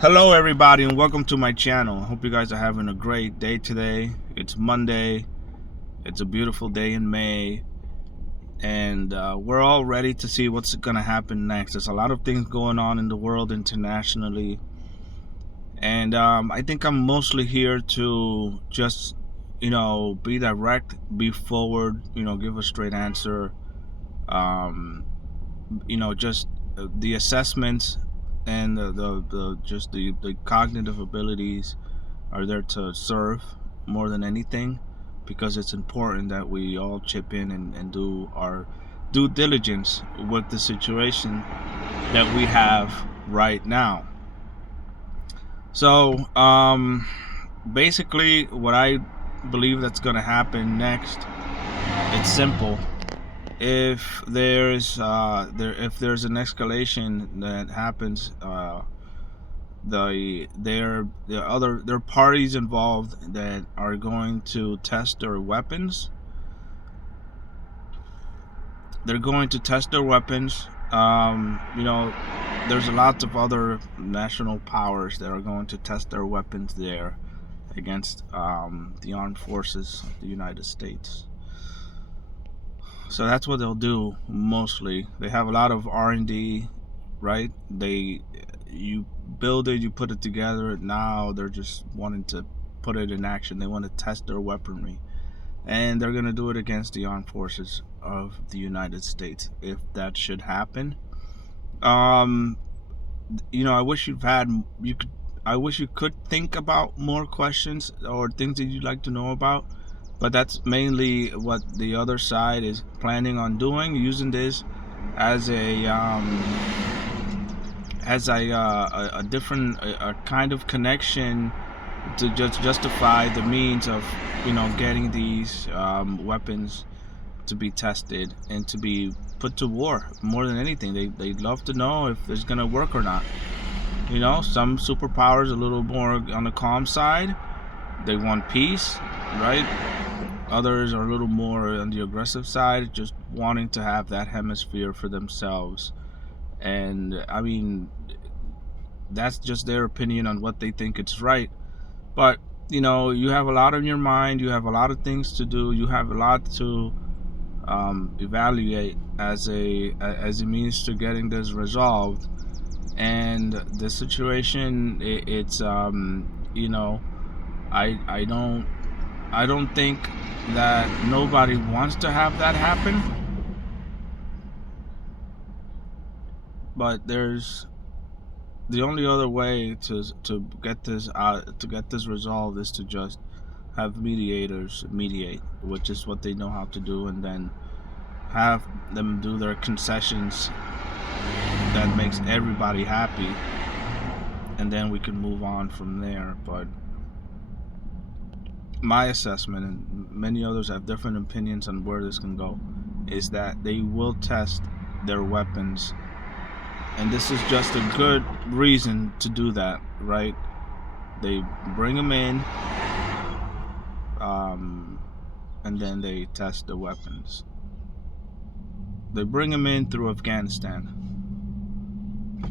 Hello everybody and welcome to my channel. I hope you guys are having a great day today. It's Monday. It's a beautiful day in May. And we're all ready to see what's going to happen next. There's a lot of things going on in the world internationally. And I think I'm mostly here to just, be direct, be forward, give a straight answer. Just the assessments and the cognitive abilities are there to serve more than anything, because it's important that we all chip in and do our due diligence with the situation that we have right now. So basically what I believe that's going to happen next, it's simple. If there's an escalation that happens, there are parties involved that are going to test their weapons. They're going to test their weapons. There's a lot of other national powers that are going to test their weapons there against the armed forces of the United States. So that's what they'll do mostly. They have a lot of R&D, right? You build it, you put it together. Now they're just wanting to put it in action. They want to test their weaponry, and they're going to do it against the armed forces of the United States if that should happen. I wish I wish you could think about more questions or things that you'd like to know about. But that's mainly what the other side is planning on doing, using this as a different kind of connection to just justify the means of getting these weapons to be tested and to be put to war. More than anything, they'd love to know if it's gonna work or not. Some superpowers a little more on the calm side. They want peace, right? Others are a little more on the aggressive side, just wanting to have that hemisphere for themselves. And I mean, that's just their opinion on what they think it's right. But you have a lot on your mind. You have a lot of things to do. You have a lot to evaluate as a means to getting this resolved. And the situation, I don't think that nobody wants to have that happen, but there's the only other way to get this resolved is to just have mediators mediate, which is what they know how to do, and then have them do their concessions that makes everybody happy, and then we can move on from there. But my assessment, and many others have different opinions on where this can go, is that they will test their weapons, and this is just a good reason to do that, right? They bring them in, and then they test the weapons. They bring them in through Afghanistan,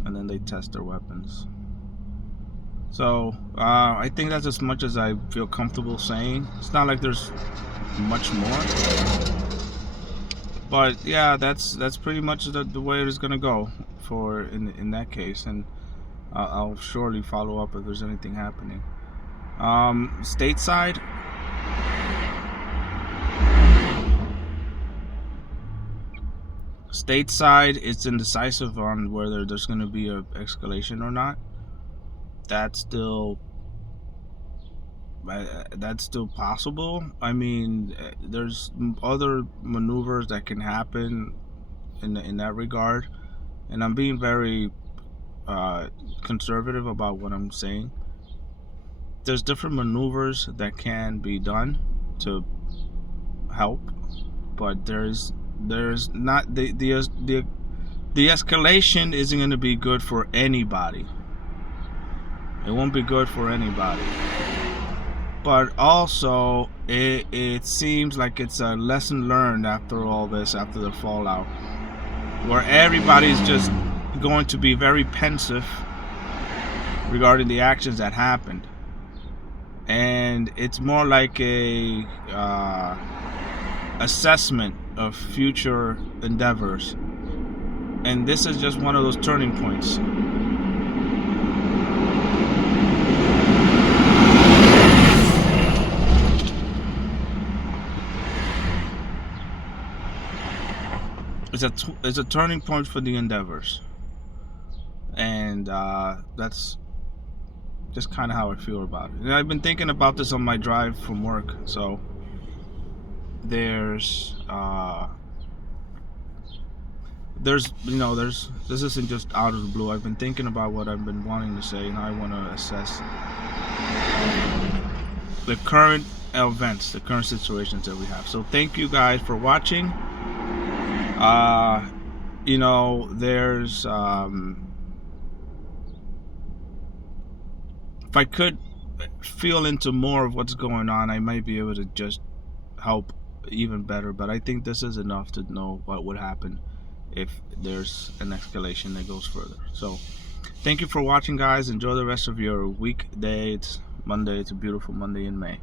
and then they test their weapons. So I think that's as much as I feel comfortable saying. It's not like there's much more, but yeah, that's pretty much the way it is gonna go for in that case. And I'll surely follow up if there's anything happening. Stateside, it's indecisive on whether there's going to be a escalation or not. That's still possible. I mean, there's other maneuvers that can happen in that regard, and I'm being very conservative about what I'm saying. There's different maneuvers that can be done to help, but there's not the escalation isn't going to be good for anybody. It won't be good for anybody. But also, it seems like it's a lesson learned after all this, after the fallout, where everybody's just going to be very pensive regarding the actions that happened, and it's more like a assessment of future endeavors. And this is just one of those turning points. It's a turning point for the endeavors, and that's just kind of how I feel about it. And I've been thinking about this on my drive from work. So there's this isn't just out of the blue. I've been thinking about what I've been wanting to say, and I want to assess the current events, the current situations that we have. So thank you guys for watching. There's if I could feel into more of what's going on, I might be able to just help even better. But I think this is enough to know what would happen if there's an escalation that goes further. So thank you for watching, guys. Enjoy the rest of your weekday. It's Monday. It's a beautiful Monday in May.